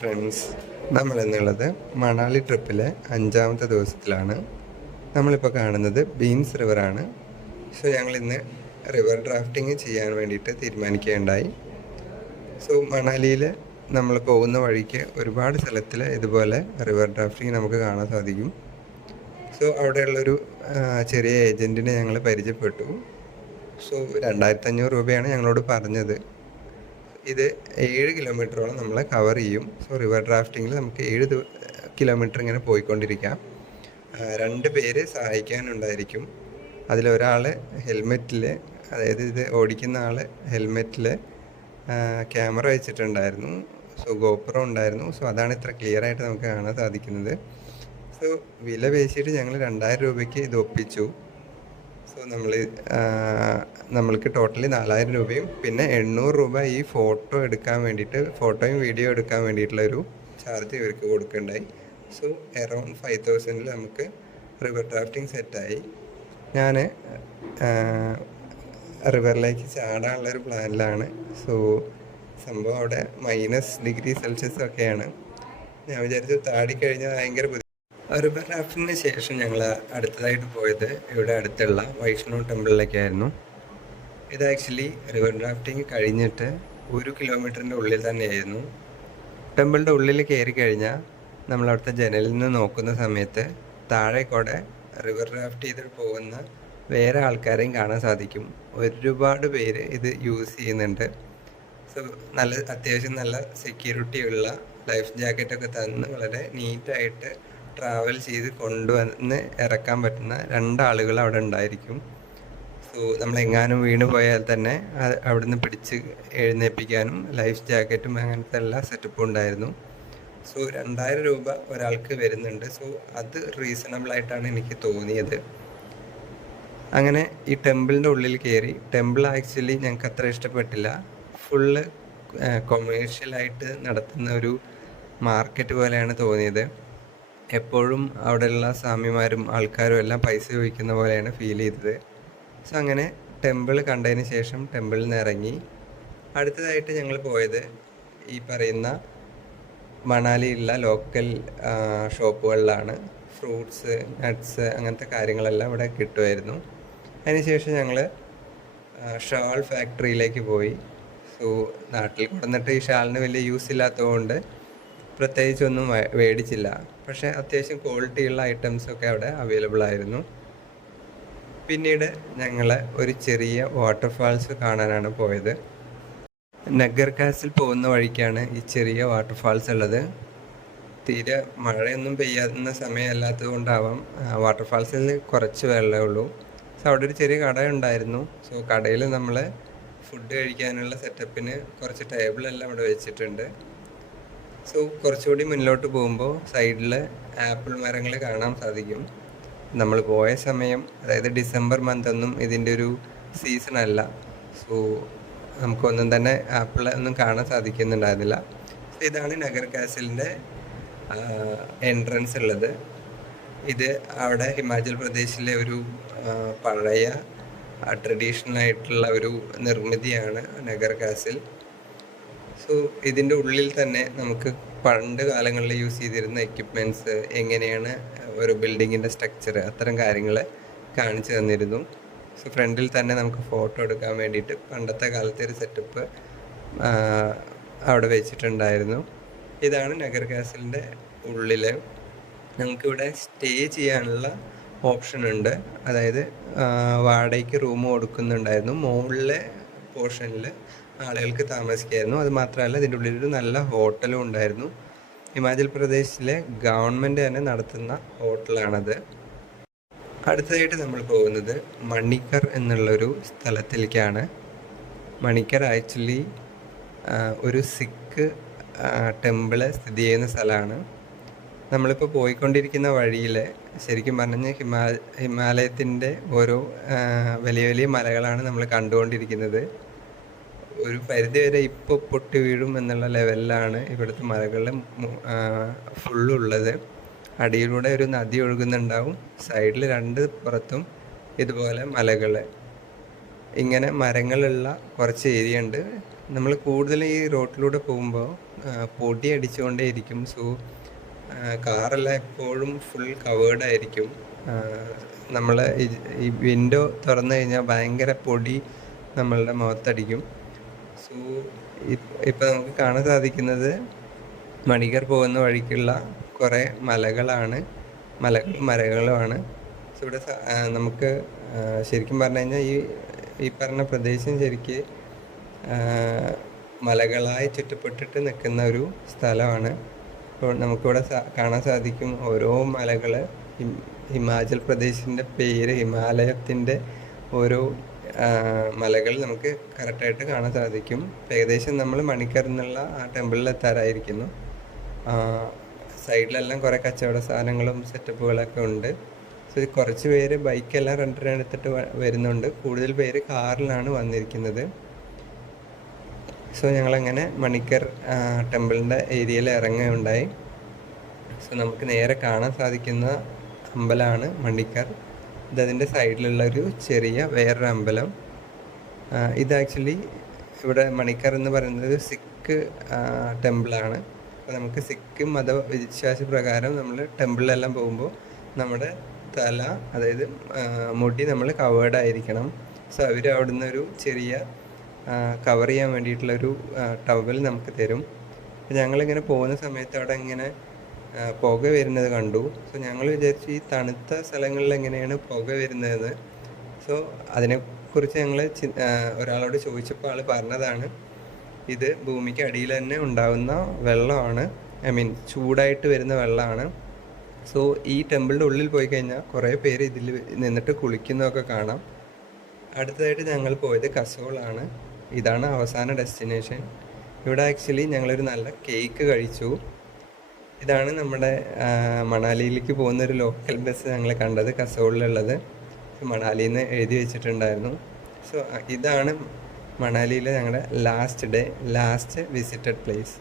Friends, നമ്മളെന്നുള്ളത് Manali ട്രിപ്പിലെ 5ാമത്തെ ദിവസത്തിലാണ്. നമ്മളിപ്പോൾ കാണുന്നത് beans റിവറാണ്. So ഞങ്ങളിന്ന് റിവർ ഡ്രാഫ്റ്റിംഗ് ചെയ്യാൻ വേണ്ടിയിട്ട് തീരുമാനിക്കുകയുണ്ടായി. സോ മണാലിയിൽ നമ്മൾ പോകുന്ന വഴിക്ക് ഒരുപാട് സ്ഥലത്തിൽ ഇതുപോലെ റിവർ ഡ്രാഫ്റ്റിംഗ് നമുക്ക് കാണാൻ സാധിക്കും. സോ അവിടെയുള്ളൊരു ചെറിയ ഏജൻറ്റിനെ ഞങ്ങൾ പരിചയപ്പെട്ടു. സോ 2500 രൂപയാണ് ഞങ്ങളോട് പറഞ്ഞത്. ഇത് 7 കിലോമീറ്ററോളം നമ്മളെ കവർ ചെയ്യും. സോ റിവർ ഡ്രാഫ്റ്റിങ്ങിൽ നമുക്ക് 7 കിലോമീറ്റർ ഇങ്ങനെ പോയിക്കൊണ്ടിരിക്കാം. 2 പേര് സഹായിക്കാനുണ്ടായിരിക്കും. അതിലൊരാൾ ഹെൽമെറ്റിൽ, അതായത് ഇത് ഓടിക്കുന്ന ആൾ ഹെൽമെറ്റിൽ ക്യാമറ വെച്ചിട്ടുണ്ടായിരുന്നു. സോ ഗോപ്രോ ഉണ്ടായിരുന്നു. സോ അതാണ് ഇത്ര ക്ലിയർ ആയിട്ട് നമുക്ക് കാണാൻ സാധിക്കുന്നത്. സോ വില പേശിയിട്ട് ഞങ്ങൾ 2000 രൂപയ്ക്ക് ഇത് ഒപ്പിച്ചു. സോ നമ്മൾക്ക് ടോട്ടലി 4000 രൂപയും പിന്നെ 800 രൂപ ഈ ഫോട്ടോ എടുക്കാൻ വേണ്ടിയിട്ട്, ഫോട്ടോയും വീഡിയോ എടുക്കാൻ വേണ്ടിയിട്ടുള്ളൊരു ചാർജ് ഇവർക്ക് കൊടുക്കുകയുണ്ടായി. സോ അറൗണ്ട് 5000 നമുക്ക് റിവർ ഡ്രാഫ്റ്റിംഗ് സെറ്റായി. ഞാൻ റിവറിലേക്ക് ചാടാനുള്ളൊരു പ്ലാനിലാണ്. സോ സംഭവം അവിടെ -°C ഒക്കെയാണ്. ഞാൻ വിചാരിച്ചു താടിക്കഴിഞ്ഞാൽ ഭയങ്കര റിവർ ഡ്രാഫ്റ്റിങ്ങിന് ശേഷം ഞങ്ങൾ അടുത്തതായിട്ട് പോയത് ഇവിടെ അടുത്തുള്ള വൈഷ്ണവ് ടെമ്പിളിലേക്കായിരുന്നു. ഇത് ആക്ച്വലി റിവർ ഡ്രാഫ്റ്റിംഗ് കഴിഞ്ഞിട്ട് 1 കിലോമീറ്ററിൻ്റെ ഉള്ളിൽ തന്നെയായിരുന്നു. ടെമ്പിളിൻ്റെ ഉള്ളിൽ കയറി കഴിഞ്ഞാൽ നമ്മൾ അവിടുത്തെ ജനലിൽ നിന്ന് നോക്കുന്ന സമയത്ത് താഴെ കൂടെ റിവർ ഡ്രാഫ്റ്റ് ചെയ്തിട്ട് പോകുന്ന വേറെ ആൾക്കാരെയും കാണാൻ സാധിക്കും. ഒരുപാട് പേര് ഇത് യൂസ് ചെയ്യുന്നുണ്ട്. സോ അത്യാവശ്യം നല്ല സെക്യൂരിറ്റി ഉള്ള ലൈഫ് ജാക്കറ്റൊക്കെ തന്ന് വളരെ നീറ്റായിട്ട് ട്രാവൽ ചെയ്ത് കൊണ്ടുവന്ന് ഇറക്കാൻ പറ്റുന്ന 2 ആളുകൾ അവിടെ ഉണ്ടായിരിക്കും. സോ നമ്മളെങ്ങാനും വീണ് പോയാൽ തന്നെ അവിടുന്ന് പിടിച്ച് എഴുന്നേൽപ്പിക്കാനും ലൈഫ് ജാക്കറ്റും അങ്ങനത്തെ എല്ലാ സെറ്റപ്പും ഉണ്ടായിരുന്നു. സോ 2000 രൂപ ഒരാൾക്ക് വരുന്നുണ്ട്. സോ അത് റീസണബിൾ ആയിട്ടാണ് എനിക്ക് തോന്നിയത്. അങ്ങനെ ഈ ടെമ്പിളിൻ്റെ ഉള്ളിൽ കയറി. ടെമ്പിൾ ആക്ച്വലി ഞങ്ങൾക്ക് അത്ര ഇഷ്ടപ്പെട്ടില്ല. ഫുള്ള് കൊമേഴ്ഷ്യലായിട്ട് നടത്തുന്ന ഒരു മാർക്കറ്റ് പോലെയാണ് തോന്നിയത്. എപ്പോഴും അവിടെയുള്ള സ്വാമിമാരും ആൾക്കാരും എല്ലാം പൈസ ചോദിക്കുന്ന പോലെയാണ് ഫീൽ ചെയ്തത്. സോ അങ്ങനെ ടെമ്പിൾ കണ്ടതിന് ശേഷം ടെമ്പിളിൽ നിന്ന് ഇറങ്ങി അടുത്തതായിട്ട് ഞങ്ങൾ പോയത് ഈ പറയുന്ന മണാലിയിലുള്ള ലോക്കൽ ഷോപ്പുകളിലാണ്. ഫ്രൂട്ട്സ്, നട്ട്സ് അങ്ങനത്തെ കാര്യങ്ങളെല്ലാം ഇവിടെ കിട്ടുമായിരുന്നു. അതിനുശേഷം ഞങ്ങൾ ഷാൾ ഫാക്ടറിയിലേക്ക് പോയി. സോ നാട്ടിൽ കൊണ്ടുവന്നിട്ട് ഈ ഷാളിന് വലിയ യൂസ് ഇല്ലാത്തതുകൊണ്ട് പ്രത്യേകിച്ചൊന്നും മേടിച്ചില്ല. പക്ഷേ അത്യാവശ്യം ക്വാളിറ്റിയുള്ള ഐറ്റംസൊക്കെ അവിടെ അവൈലബിൾ ആയിരുന്നു. പിന്നീട് ഞങ്ങൾ ഒരു ചെറിയ വാട്ടർഫാൾസ് കാണാനാണ് പോയത്. നഗർ കാസിൽ പോകുന്ന വഴിക്കാണ് ഈ ചെറിയ വാട്ടർഫാൾസ് ഉള്ളത്. തീരെ മഴയൊന്നും പെയ്യാവുന്ന സമയമല്ലാത്തത് കൊണ്ടാവാം വാട്ടർഫാൾസിൽ കുറച്ച് വെള്ളമേ ഉള്ളൂ. സോ അവിടെ ഒരു ചെറിയ കട ഉണ്ടായിരുന്നു. സോ കടയിൽ നമ്മൾ ഫുഡ് കഴിക്കാനുള്ള സെറ്റപ്പിന് കുറച്ച് ടേബിളെല്ലാം അവിടെ വെച്ചിട്ടുണ്ട്. സോ കുറച്ചുകൂടി മുന്നോട്ട് പോകുമ്പോൾ സൈഡിൽ ആപ്പിൾ മരങ്ങൾ കാണാൻ സാധിക്കും. നമ്മൾ പോയ സമയം, അതായത് ഡിസംബർ മന്തൊന്നും ഇതിൻ്റെ ഒരു സീസൺ അല്ല. സോ നമുക്കൊന്നും തന്നെ ആപ്പിൾ ഒന്നും കാണാൻ സാധിക്കുന്നുണ്ടായിരുന്നില്ല. സോ ഇതാണ് നഗർ കാസിലിൻ്റെ എൻട്രൻസ് ഉള്ളത്. ഇത് അവിടെ ഹിമാചൽ പ്രദേശിലെ ഒരു പഴയ ട്രഡീഷണൽ ആയിട്ടുള്ള ഒരു നിർമ്മിതിയാണ് നഗർ കാസിൽ. സോ ഇതിൻ്റെ ഉള്ളിൽ തന്നെ നമുക്ക് പണ്ട് കാലങ്ങളിൽ യൂസ് ചെയ്തിരുന്ന എക്യുപ്മെൻറ്റ്സ്, എങ്ങനെയാണ് ഒരു ബിൽഡിങ്ങിൻ്റെ സ്ട്രക്ചർ, അത്തരം കാര്യങ്ങൾ കാണിച്ചു തന്നിരുന്നു. സോ ഫ്രണ്ടിൽ തന്നെ നമുക്ക് ഫോട്ടോ എടുക്കാൻ വേണ്ടിയിട്ട് പണ്ടത്തെ കാലത്തെ ഒരു സെറ്റപ്പ് അവിടെ വെച്ചിട്ടുണ്ടായിരുന്നു. ഇതാണ് നഗർ കാസിലിൻ്റെ ഉള്ളിൽ. നമുക്കിവിടെ സ്റ്റേ ചെയ്യാനുള്ള ഓപ്ഷൻ ഉണ്ട്. അതായത് വാടകയ്ക്ക് റൂം കൊടുക്കുന്നുണ്ടായിരുന്നു. മുകളിലെ പോർഷനിൽ ആളുകൾക്ക് താമസിക്കായിരുന്നു. അത് മാത്രമല്ല ഇതിൻ്റെ ഉള്ളിലൊരു നല്ല ഹോട്ടലും ഉണ്ടായിരുന്നു. ഹിമാചൽ പ്രദേശിലെ ഗവൺമെൻറ് തന്നെ നടത്തുന്ന ഹോട്ടലാണത്. അടുത്തതായിട്ട് നമ്മൾ പോകുന്നത് മണിക്കർ എന്നുള്ളൊരു സ്ഥലത്തിലേക്കാണ്. മണിക്കർ ആക്ച്വലി ഒരു സിഖ് ടെമ്പിള് സ്ഥിതി ചെയ്യുന്ന സ്ഥലമാണ്. നമ്മളിപ്പോൾ പോയിക്കൊണ്ടിരിക്കുന്ന വഴിയിൽ ശരിക്കും പറഞ്ഞാൽ ഹിമാലയത്തിൻ്റെ ഓരോ വലിയ വലിയ മലകളാണ് നമ്മൾ കണ്ടുകൊണ്ടിരിക്കുന്നത്. ഒരു പരിധിവരെ ഇപ്പോൾ പൊട്ടി വീഴും എന്നുള്ള ലെവലിലാണ് ഇവിടുത്തെ മലകൾ ഫുള്ളുള്ളത്. അടിയിലൂടെ ഒരു നദി ഒഴുകുന്നുണ്ടാവും. സൈഡിൽ 2 പുറത്തും ഇതുപോലെ മലകൾ, ഇങ്ങനെ മരങ്ങളുള്ള കുറച്ച് ഏരിയ ഉണ്ട്. നമ്മൾ കൂടുതൽ ഈ റോട്ടിലൂടെ പോകുമ്പോൾ പൊടി അടിച്ചുകൊണ്ടേയിരിക്കും. സോ കാറെല്ലാം എപ്പോഴും ഫുൾ കവേർഡ് ആയിരിക്കും. നമ്മൾ ഈ വിൻഡോ തുറന്നു കഴിഞ്ഞാൽ ഭയങ്കര പൊടി നമ്മളുടെ മുഖത്തടിക്കും. സോ ഇപ്പം നമുക്ക് കാണാൻ സാധിക്കുന്നത് മണികർ പോകുന്ന വഴിക്കുള്ള കുറേ മലകളും മരങ്ങളുമാണ്. സോ ഇവിടെ നമുക്ക് ശരിക്കും പറഞ്ഞു കഴിഞ്ഞാൽ ഈ പറഞ്ഞ പ്രദേശം ശരിക്ക് മലകളായി ചുറ്റപ്പെട്ടിട്ട് നിൽക്കുന്ന ഒരു സ്ഥലമാണ്. അപ്പോൾ നമുക്കിവിടെ കാണാൻ സാധിക്കും ഓരോ മലകൾ, ഹിമാചൽ പ്രദേശിൻ്റെ പേര്, ഹിമാലയത്തിൻ്റെ ഓരോ മലകൾ നമുക്ക് കറക്റ്റായിട്ട് കാണാൻ സാധിക്കും. ഏകദേശം നമ്മൾ മണിക്കർ എന്നുള്ള ആ ടെമ്പിളിൽ എത്താറായിരിക്കുന്നു. സൈഡിലെല്ലാം കുറേ കച്ചവട സാധനങ്ങളും സെറ്റപ്പുകളൊക്കെ ഉണ്ട്. സോ കുറച്ച് പേര് ബൈക്കെല്ലാം റെൻറ്റിനെടുത്തിട്ട് വരുന്നുണ്ട്. കൂടുതൽ പേര് കാറിലാണ് വന്നിരിക്കുന്നത്. സോ ഞങ്ങളങ്ങനെ മണിക്കർ ടെമ്പിളിൻ്റെ ഏരിയയിൽ ഇറങ്ങുകയുണ്ടായി. സോ നമുക്ക് നേരെ കാണാൻ സാധിക്കുന്ന അമ്പലമാണ് മണിക്കർ. ഇതതിൻ്റെ സൈഡിലുള്ള ഒരു ചെറിയ വേറൊരു അമ്പലം. ഇത് ആക്ച്വലി ഇവിടെ മണിക്കർ എന്ന് പറയുന്നത് സിഖ് ടെമ്പിളാണ്. അപ്പോൾ നമുക്ക് സിഖ് മതവിശ്വാസ പ്രകാരം നമ്മൾ ടെമ്പിളിലെല്ലാം പോകുമ്പോൾ നമ്മുടെ തല, അതായത് മുടി നമ്മൾ കവേർഡ് ആയിരിക്കണം. സോ അവർ അവിടുന്ന് ഒരു ചെറിയ കവർ ചെയ്യാൻ വേണ്ടിയിട്ടുള്ളൊരു ടവൽ നമുക്ക് തരും. അപ്പോൾ ഞങ്ങളിങ്ങനെ പോകുന്ന സമയത്ത് അവിടെ ഇങ്ങനെ പുക വരുന്നത് കണ്ടു. സോ ഞങ്ങൾ വിചാരിച്ചു ഈ തണുത്ത സ്ഥലങ്ങളിൽ എങ്ങനെയാണ് പുക വരുന്നതെന്ന്. സോ അതിനെക്കുറിച്ച് ഞങ്ങൾ ഒരാളോട് ചോദിച്ചപ്പോൾ ആൾ പറഞ്ഞതാണ്, ഇത് ഭൂമിക്ക് അടിയിൽ തന്നെ ഉണ്ടാകുന്ന വെള്ളമാണ്, ചൂടായിട്ട് വരുന്ന വെള്ളമാണ്. സോ ഈ ടെമ്പിളിൻ്റെ ഉള്ളിൽ പോയി കഴിഞ്ഞാൽ കുറേ പേര് ഇതിൽ നിന്നിട്ട് കുളിക്കുന്നതൊക്കെ കാണാം. അടുത്തതായിട്ട് ഞങ്ങൾ പോയത് കസോളാണ്. ഇതാണ് അവസാന ഡെസ്റ്റിനേഷൻ. ഇവിടെ ആക്ച്വലി ഞങ്ങളൊരു നല്ല കേക്ക് കഴിച്ചു. ഇതാണ് നമ്മുടെ മണാലിയിലേക്ക് പോകുന്നൊരു ലോക്കൽ ബസ് ഞങ്ങൾ കണ്ടത്, കസോളിലുള്ളത്. മണാലിയിൽ നിന്ന് എഴുതി വെച്ചിട്ടുണ്ടായിരുന്നു. സോ ഇതാണ് മണാലിയിലെ ഞങ്ങളുടെ ലാസ്റ്റ് വിസിറ്റഡ് പ്ലേസ്.